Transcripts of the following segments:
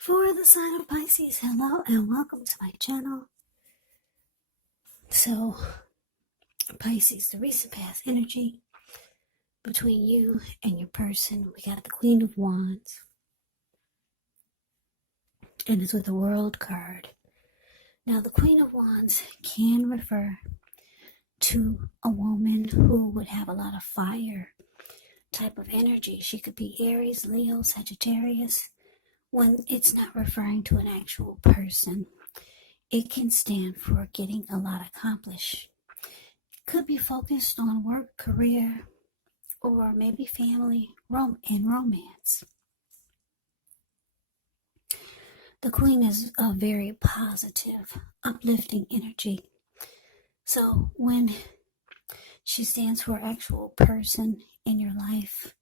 For the sign of Pisces, hello and welcome to my channel. So, Pisces, the recent past energy between you and your person. We got the Queen of Wands, and it's with the World card. Now, the Queen of Wands can refer to a woman who would have a lot of fire type of energy. She could be Aries, Leo, Sagittarius. When it's not referring to an actual person, it can stand for getting a lot accomplished. It could be focused on work, career, or maybe family and romance. The Queen is a very positive, uplifting energy. So when she stands for an actual person in your life,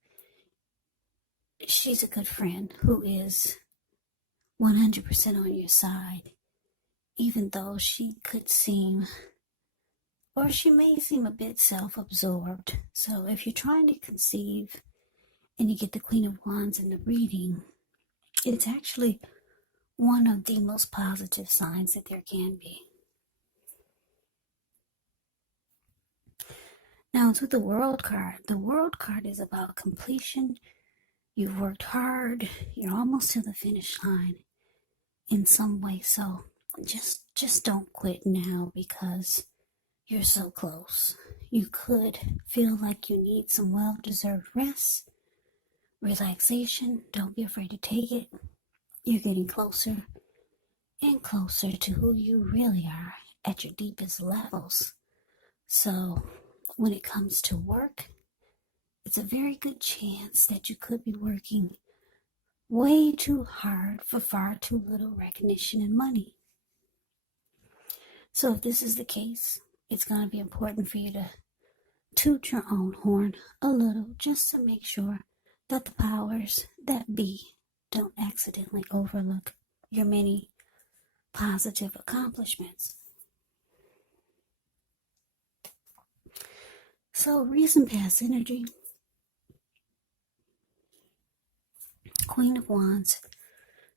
she's a good friend who is 100% on your side, even though she could seem, or she may seem a bit self-absorbed. So if you're trying to conceive and you get the Queen of Wands in the reading, it's actually one of the most positive signs that there can be. Now it's with the World card. The World card is about completion. You've worked hard. You're almost to the finish line in some way. So just don't quit now because you're so close. You could feel like you need some well-deserved rest, relaxation. Don't be afraid to take it. You're getting closer and closer to who you really are at your deepest levels. So when it comes to work, it's a very good chance that you could be working way too hard for far too little recognition and money. So if this is the case, it's going to be important for you to toot your own horn a little just to make sure that the powers that be don't accidentally overlook your many positive accomplishments. So recent past energy, Queen of Wands,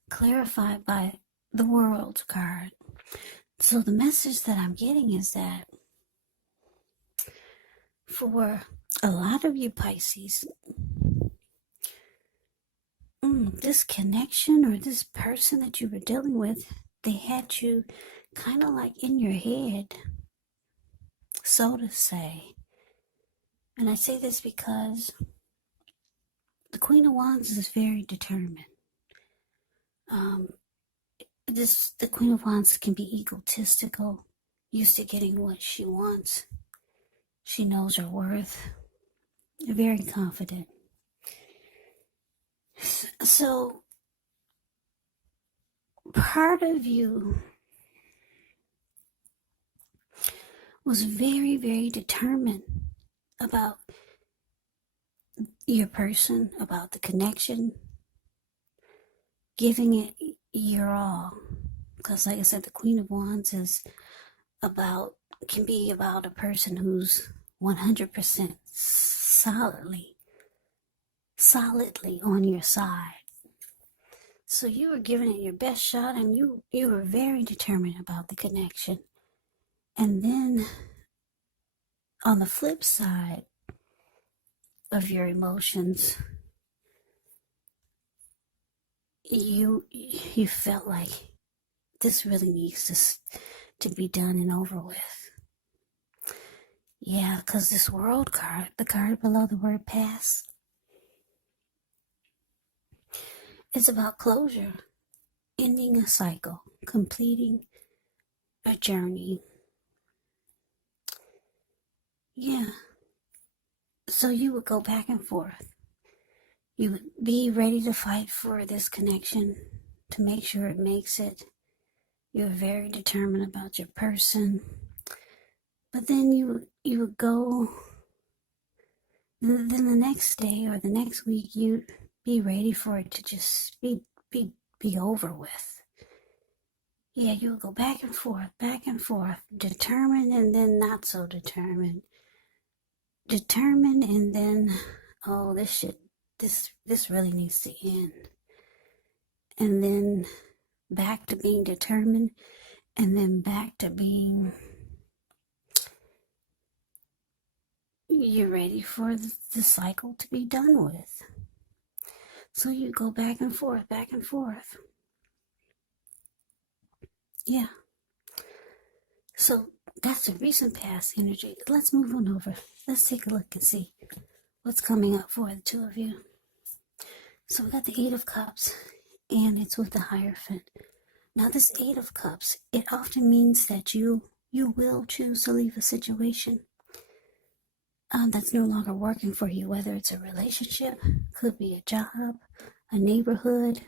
clarified by the World card. So the message that I'm getting is that for a lot of you Pisces, this connection or this person that you were dealing with, they had you kind of like in your head, so to say. And I say this because the Queen of Wands is very determined. The Queen of Wands can be egotistical, used to getting what she wants. She knows her worth. Very confident. So, part of you was very, very determined about your person, about the connection, giving it your all. Because like I said, the Queen of Wands can be about a person who's 100% solidly on your side. So you were giving it your best shot, and you were very determined about the connection. And then on the flip side of your emotions, you felt like this really needs to be done and over with. Yeah, because this World card, the card below the word past, it's about closure, ending a cycle, completing a journey. Yeah. So you would go back and forth. You would be ready to fight for this connection to make sure it makes it. You're very determined about your person. But then you would go, then the next day or the next week, you'd be ready for it to just be over with. Yeah, you would go back and forth, determined and then not so determined. Determined and then, oh, this really needs to end. and then back to being determined, and then back to being, you're ready for the cycle to be done with. So you go back and forth, back and forth. Yeah. So that's the recent past energy. Let's move on over. Let's take a look and see what's coming up for the two of you. So we got the Eight of Cups, and it's with the Hierophant. Now this Eight of Cups, it often means that you will choose to leave a situation that's no longer working for you, whether it's a relationship, could be a job, a neighborhood,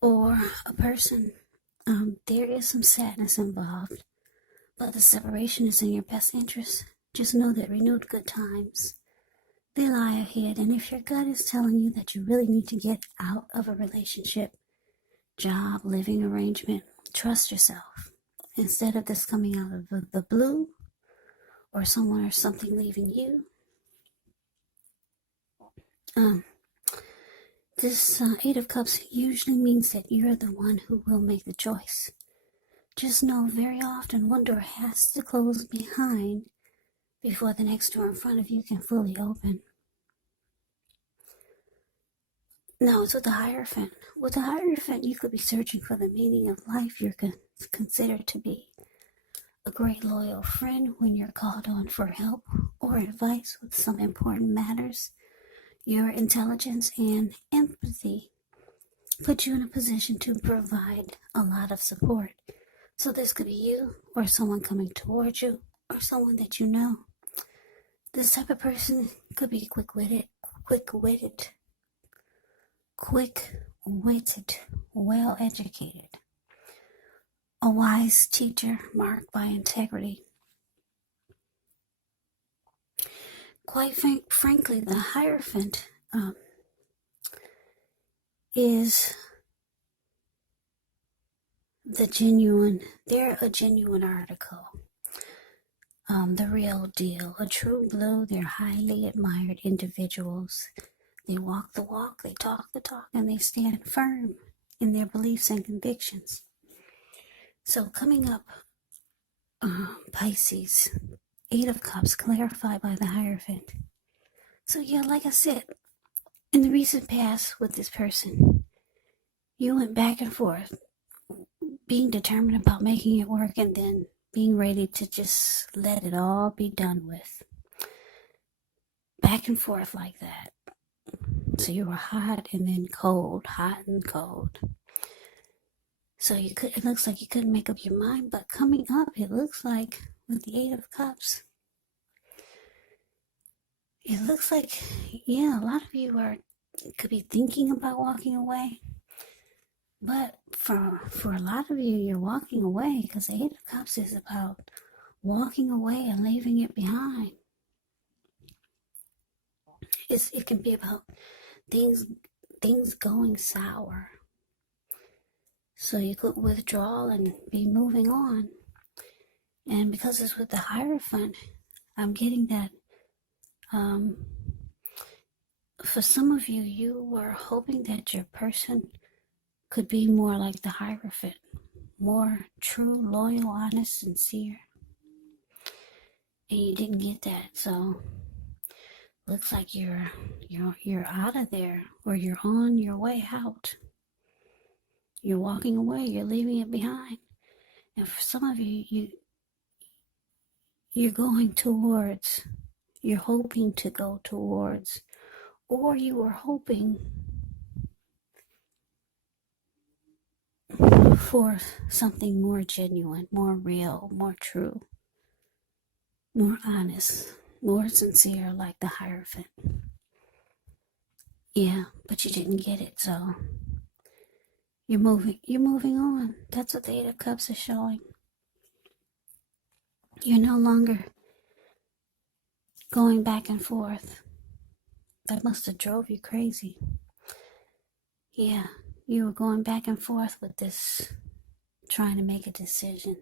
or a person. There is some sadness involved, but the separation is in your best interest. Just know that renewed good times, they lie ahead, and if your gut is telling you that you really need to get out of a relationship, job, living arrangement, trust yourself. Instead of this coming out of the blue, or someone or something leaving you, this Eight of Cups usually means that you're the one who will make the choice. Just know very often one door has to close behind before the next door in front of you can fully open. No, it's with the Hierophant. With the Hierophant, you could be searching for the meaning of life. You're considered to be a great loyal friend when you're called on for help or advice with some important matters. Your intelligence and empathy put you in a position to provide a lot of support. So this could be you or someone coming towards you or someone that you know. This type of person could be quick-witted, well-educated, a wise teacher marked by integrity. Quite frankly, the Hierophant is they're a genuine article, the real deal, a true blue. They're highly admired individuals. They walk the walk, they talk the talk, and they stand firm in their beliefs and convictions. So coming up, Pisces, Eight of Cups, clarified by the Hierophant. So yeah, like I said, in the recent past with this person, you went back and forth, being determined about making it work and then being ready to just let it all be done with. Back and forth like that. So you were hot and then cold, hot and cold. So it looks like you couldn't make up your mind, but coming up, it looks like with the Eight of Cups, it looks like, yeah, a lot of you could be thinking about walking away. But for a lot of you, you're walking away because the Eight of Cups is about walking away and leaving it behind. It can be about things going sour. So you could withdraw and be moving on. And because it's with the Hierophant, I'm getting that for some of you, you were hoping that your person could be more like the Hierophant, more true, loyal, honest, sincere. And you didn't get that, so looks like you're out of there, or you're on your way out. You're walking away, you're leaving it behind. And for some of you, you're going towards, you're hoping to go towards, or you were hoping for something more genuine, more real, more true, more honest, more sincere, like the Hierophant. Yeah, but you didn't get it, so you're moving on. That's what the Eight of Cups is showing. You're no longer going back and forth. That must have drove you crazy. Yeah, you were going back and forth with this, trying to make a decision.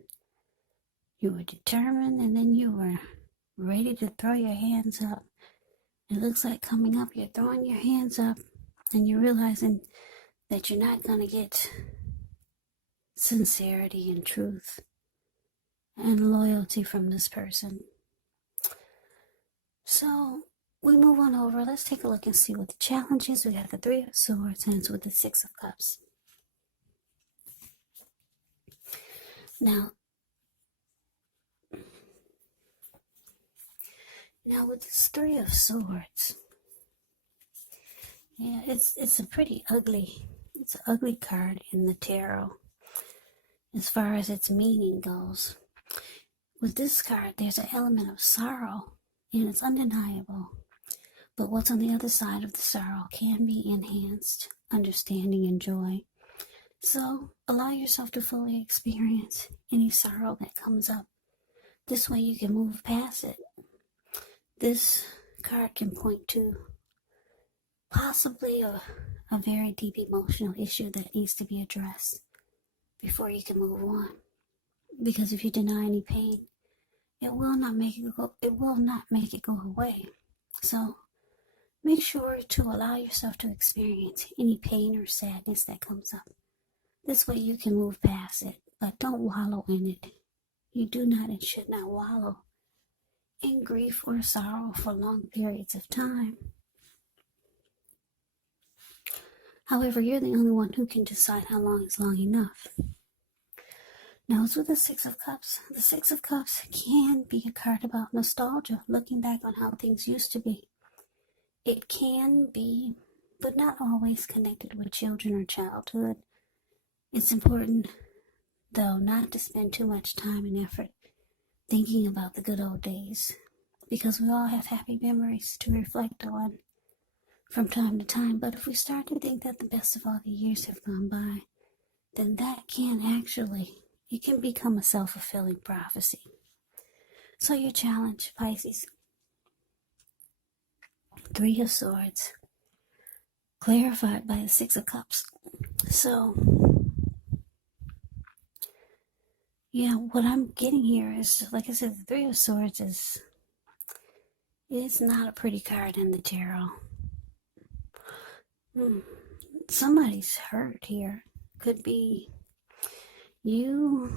You were determined, and then you were ready to throw your hands up. It looks like coming up, you're throwing your hands up, and you're realizing that you're not going to get sincerity and truth and loyalty from this person. So we move on over. Let's take a look and see what the challenge is. We got the Three of Swords, and it's with the Six of Cups. Now with this Three of Swords, yeah, it's a pretty ugly, it's an ugly card in the tarot as far as its meaning goes. With this card, there's an element of sorrow, and it's undeniable. But what's on the other side of the sorrow can be enhanced understanding and joy. So allow yourself to fully experience any sorrow that comes up. This way you can move past it. This card can point to possibly a very deep emotional issue that needs to be addressed before you can move on. Because if you deny any pain, it will not make it go away. So make sure to allow yourself to experience any pain or sadness that comes up. This way you can move past it, but don't wallow in it. You do not and should not wallow in grief or sorrow for long periods of time. However, you're the only one who can decide how long is long enough. Now, it's with the Six of Cups. The Six of Cups can be a card about nostalgia, looking back on how things used to be. It can be, but not always, connected with children or childhood. It's important, though, not to spend too much time and effort thinking about the good old days, because we all have happy memories to reflect on from time to time. But if we start to think that the best of all the years have gone by, then that it can become a self-fulfilling prophecy. So your challenge, Pisces, Three of Swords, clarified by the Six of Cups. So, yeah, what I'm getting here is, like I said, the Three of Swords it's not a pretty card in the tarot. Somebody's hurt here. Could be you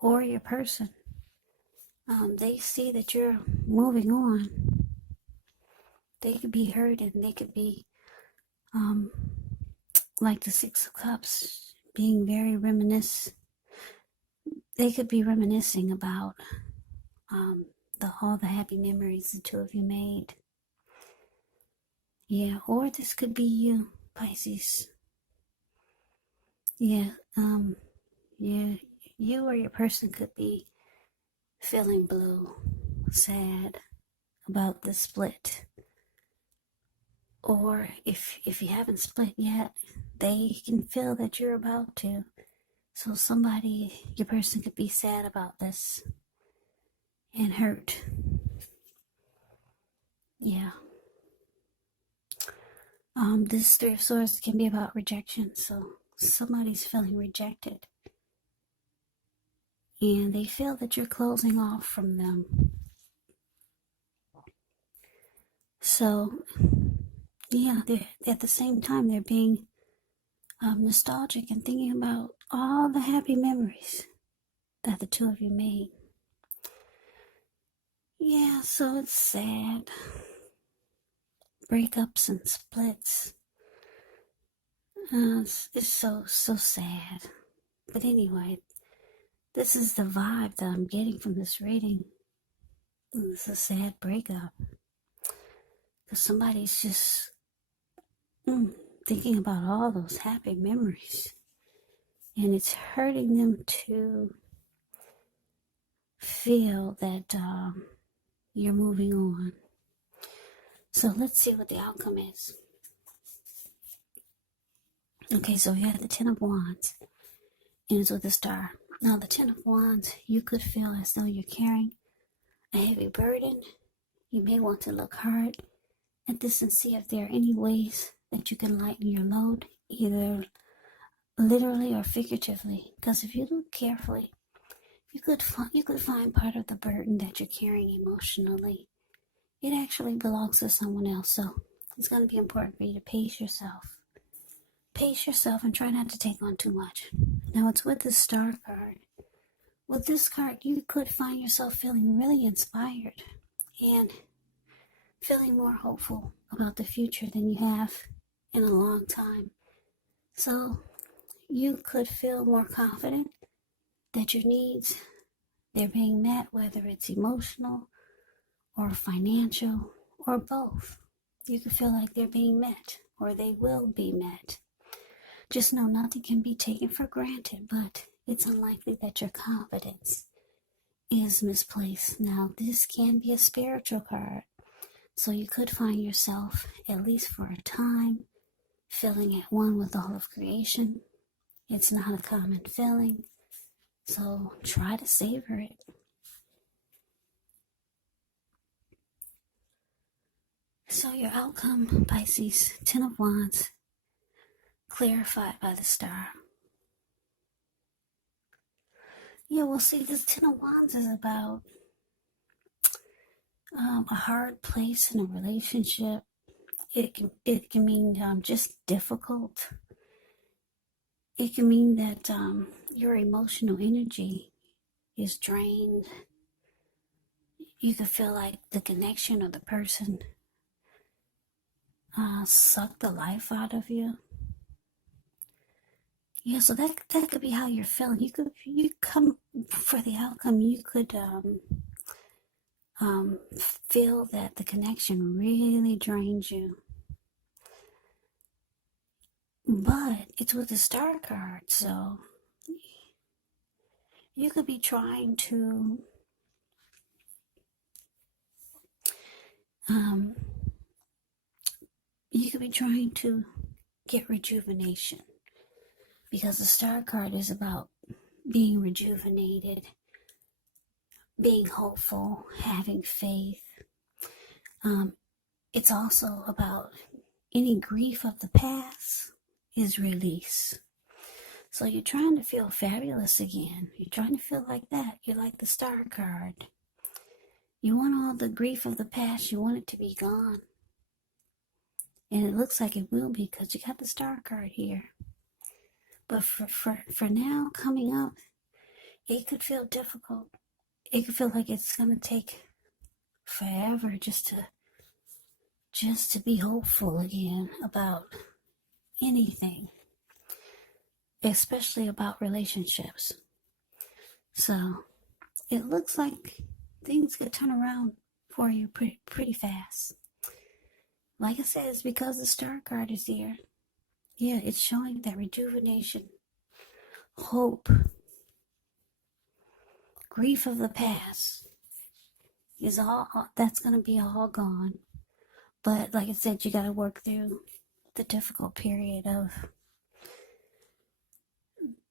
or your person. They see that you're moving on. They could be hurt, and they could be like the Six of Cups, being very they could be reminiscing about all the happy memories the two of you made. Yeah, or this could be you, Pisces. Yeah, you or your person could be feeling blue, sad about the split. Or if you haven't split yet, they can feel that you're about to. So your person could be sad about this and hurt. Yeah. This Three of Swords can be about rejection. So somebody's feeling rejected, and they feel that you're closing off from them. So, yeah, at the same time, they're being nostalgic and thinking about all the happy memories that the two of you made. Yeah, so it's sad. Breakups and splits. It's so sad. But anyway, this is the vibe that I'm getting from this reading. It's a sad breakup. Because somebody's just thinking about all those happy memories. And it's hurting them to feel that you're moving on. So let's see what the outcome is. Okay, so we have the Ten of Wands, and it's with a star. Now, the Ten of Wands, you could feel as though you're carrying a heavy burden. You may want to look hard at this and see if there are any ways that you can lighten your load, either literally or figuratively. Because if you look carefully, you could find part of the burden that you're carrying emotionally. It actually belongs to someone else, so it's going to be important for you to pace yourself pace yourself and try not to take on too much. Now it's with the Star card. With this card, you could find yourself feeling really inspired and feeling more hopeful about the future than you have in a long time. So you could feel more confident that your needs, they're being met, whether it's emotional or financial or both. You could feel like they're being met or they will be met. Just know nothing can be taken for granted, but it's unlikely that your confidence is misplaced. Now, this can be a spiritual card, so you could find yourself, at least for a time, feeling at one with all of creation. It's not a common feeling, so try to savor it. So your outcome, Pisces, 10 of Wands, clarified by the Star. Yeah, well, see, this 10 of Wands is about a hard place in a relationship. It can mean just difficult. It can mean that your emotional energy is drained. You could feel like the connection of the person sucked the life out of you. Yeah, so that could be how you're feeling. You come for the outcome. You could feel that the connection really drains you. But it's with the Star card, so you could be trying to get rejuvenation, because the Star card is about being rejuvenated, being hopeful, having faith. It's also about any grief of the past is release. So you're trying to feel fabulous again. You're trying to feel like that. You're like the Star card. You want all the grief of the past, you want it to be gone. And it looks like it will be, because you got the Star card here. But for now, coming up, it could feel difficult. It could feel like it's going to take forever just to be hopeful again about anything, especially about relationships. So it looks like things could turn around for you pretty fast. Like I said, it's because the Star card is here. Yeah, it's showing that rejuvenation, hope, grief of the past is all that's going to be all gone. But like I said, you got to work through the difficult period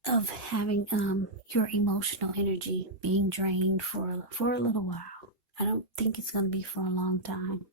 of having your emotional energy being drained for a little while. I don't think it's going to be for a long time.